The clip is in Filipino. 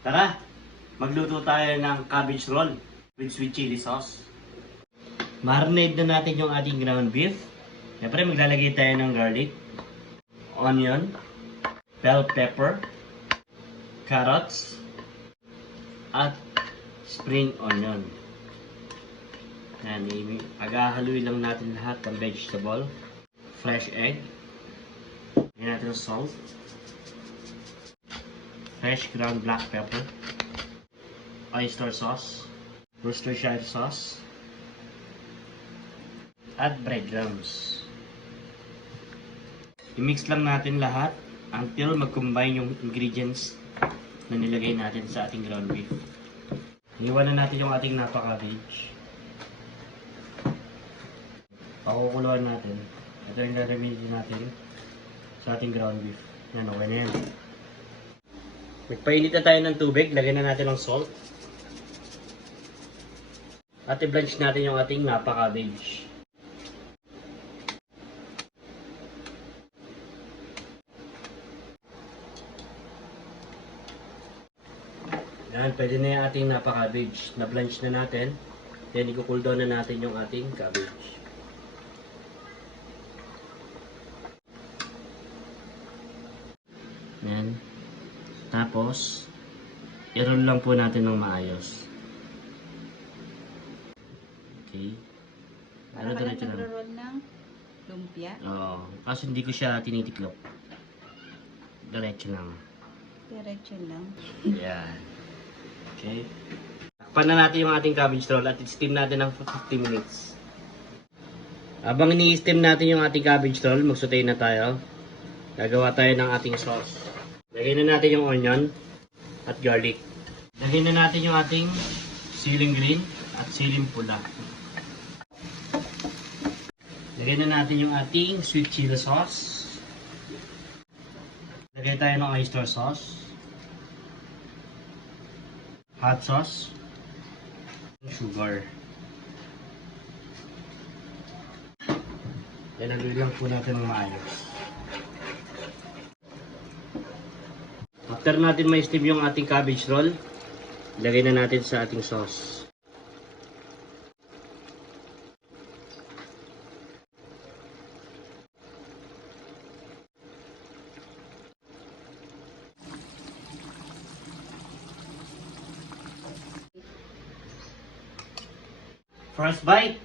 Tara, magluto tayo ng cabbage roll with sweet chili sauce. Marinate na natin yung ating ground beef. Siyempre, maglalagay tayo ng garlic, onion, bell pepper, carrots, at spring onion. Yan, agahaluin lang natin lahat ng vegetable, fresh egg, lagyan natin salt, fresh ground black pepper, oyster sauce, Worcestershire sauce, at breadcrumbs. I-mix lang natin lahat until mag-combine yung ingredients na nilagay natin sa ating ground beef. Iwan na natin yung ating napa-cabbage. Pakukuluan natin. Ito yung gagamitin natin sa ating ground beef. Yan, okay na yan. Magpainit na tayo ng tubig. Lagyan na natin ng salt. At i-blanch natin yung ating napa-cabbage. Yan, pwede na yung ating napa-cabbage. Na-blanch na natin. Then, i-cool down na natin yung ating cabbage. Yan. Tapos, i-roll lang po natin ng maayos. Okay. Para ka lang nagro-roll ng lumpia? Oo. Kaso hindi ko siya tinitiklop. Diretso lang. Diretso lang. Yan. Okay. Takpan na natin yung ating cabbage roll at i-steam natin ng 50 minutes. Habang ini-steam natin yung ating cabbage roll, mag-saute na tayo. Gagawa tayo ng ating sauce. Lagyan na natin yung onion at garlic. Lagyan na natin yung ating siling green at siling pula. Lagyan na natin yung ating sweet chili sauce. Lagyan tayo ng oyster sauce, hot sauce, sugar. Then haluin lang po natin ng maayos. After natin ma-steam yung ating cabbage roll, ilagay na natin sa ating sauce. First bite.